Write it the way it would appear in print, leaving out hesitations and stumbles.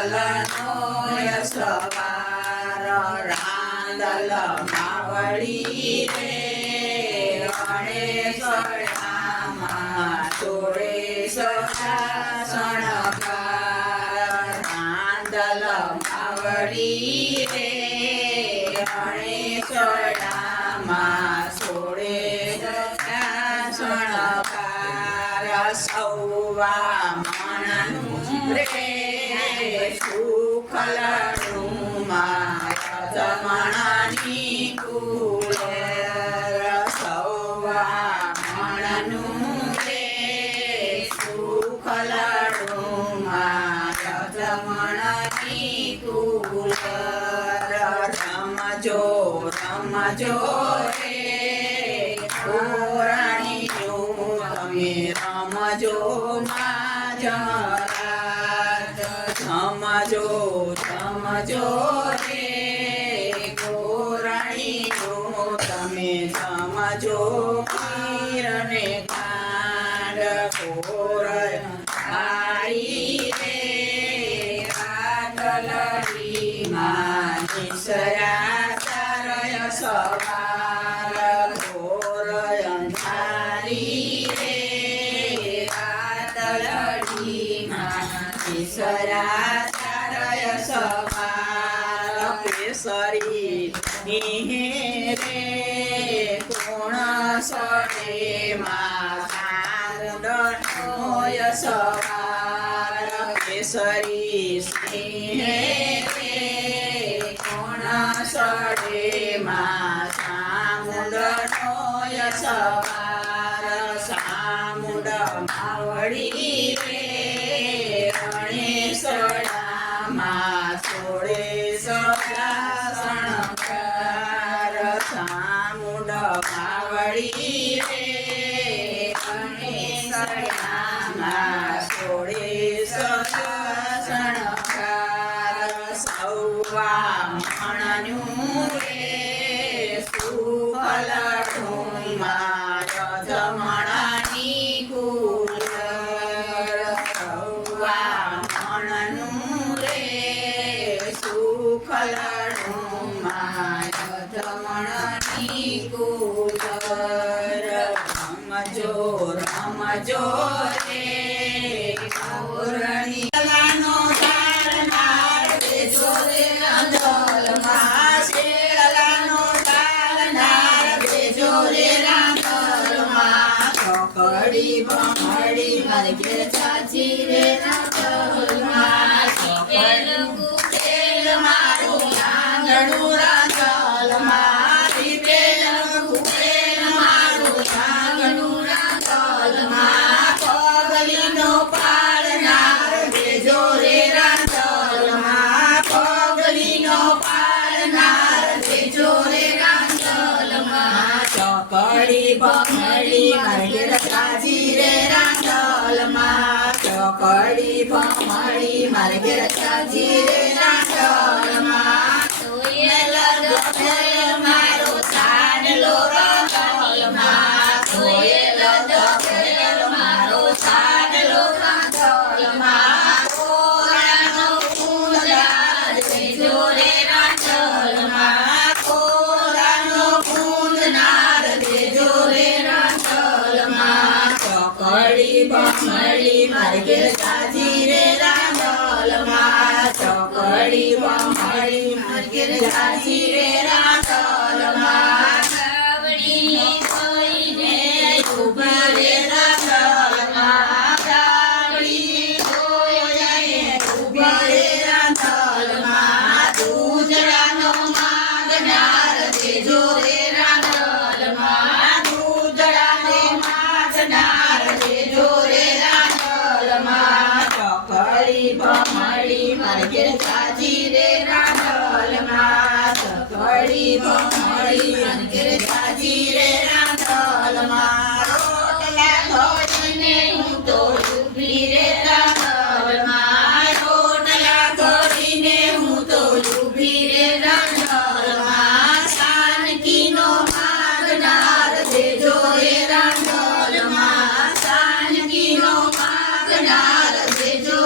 રાંદલનો યસવાર રાંદલ માવડી રે ગણેશડામાં ચોરે સણકાર રાંદલ માવડી રે ગણેશડામાં ચોરે સણકાર સૌવા મણનું રે સુખલનું માયા જમણાની કુલેર સૌવા મણનું રે સુખલનું માયા જમણાની કુલેર રમજો રમજો રે પુરાણીનું તમે રમજો માં જમરાત જમજો જમજો રે પુરાણીનું તમે જમજો પીરને કાંડ કોરાઈ રે રાતલડી માં નિસરા સારય સવાર ઘોર અંધારી રે રાતલડી માં નિસરા સારય સવાર કેસરી નિહે કોણ સડે માં સારદનોય સવાર કેસરી સ્નેહે કોણ સડે માં સામુંડનોય સવાર સામુંડ માવડી રે ગણેશડામાં સોળે સણકાર સામુંડ માવડી રે ગણેશડામાં સોળે સણકાર સૌવા મણનું રે સુખલનું માયા જમણાની કુલર સૌવા મણનું રે સુખલનું માયા જમણાની કુલર રમજો રમજો રે ગૌરણી લાનો તારનાર બેજો રે રાંદલમાં શેળલાનો તારનાર બેજો રે રાંદલમાં ચોકડી ભમડી મારે ઘેર ચાચી રે રાંદલમાં ચોકડી કુટેલ મારું આંગણું રાંદલમાં રીતેલ કુટેલ મારું આંગણું રાંદલમાં પગલીનો પાડનાર બેજો રે રાંદલમાં પગલીનો પાડનાર બેજો રે રાંદલમાં ચોકડી ભમડી મારે ઘેર ચાચી રે રાંદલમાં ચોકડી ભમડી મારે ઘેર ચાચી રે રાંદલમાં તોયેલ દફેલ મારો સાડલો રાંદલમાં તોયેલ દફેલ મારો સાડલો રાંદલમાં કોરાનો કુંદરાર બેજો રે રાંદલમાં કોરાનો કુંદનાર બેજો રે રાંદલમાં ચોકડી ભમડી મારે ઘેર ચાચી રે રાંદલમાં ચોકડી ભમડી મારે ઘેર ચાચી રે રાંદલમાં સાવડી કોઈને ઉભા રે રાંદલમાં સાવડી કોઈને ઉભા રે રાંદલમાં દૂધડાનો માગનાર દેજો રે રાંદલમાં દૂધડાનો માગનાર દેજો રે રાંદલમાં ચોકડી ભમડી મારે ઘેર ચાચી રે રાંદલમાં ચોકડી ભમડી મારે ઘેર ચાચી રે રાંદલમાં રોટલા ધોઈને હું તો ઊભી રે રાંદલમાં રોટલા ધોઈને હું તો ઊભી રે રાંદલમાં સાનકીનો માગનાર દેજો રે રાંદલમાં સાનકીનો માગનાર દેજો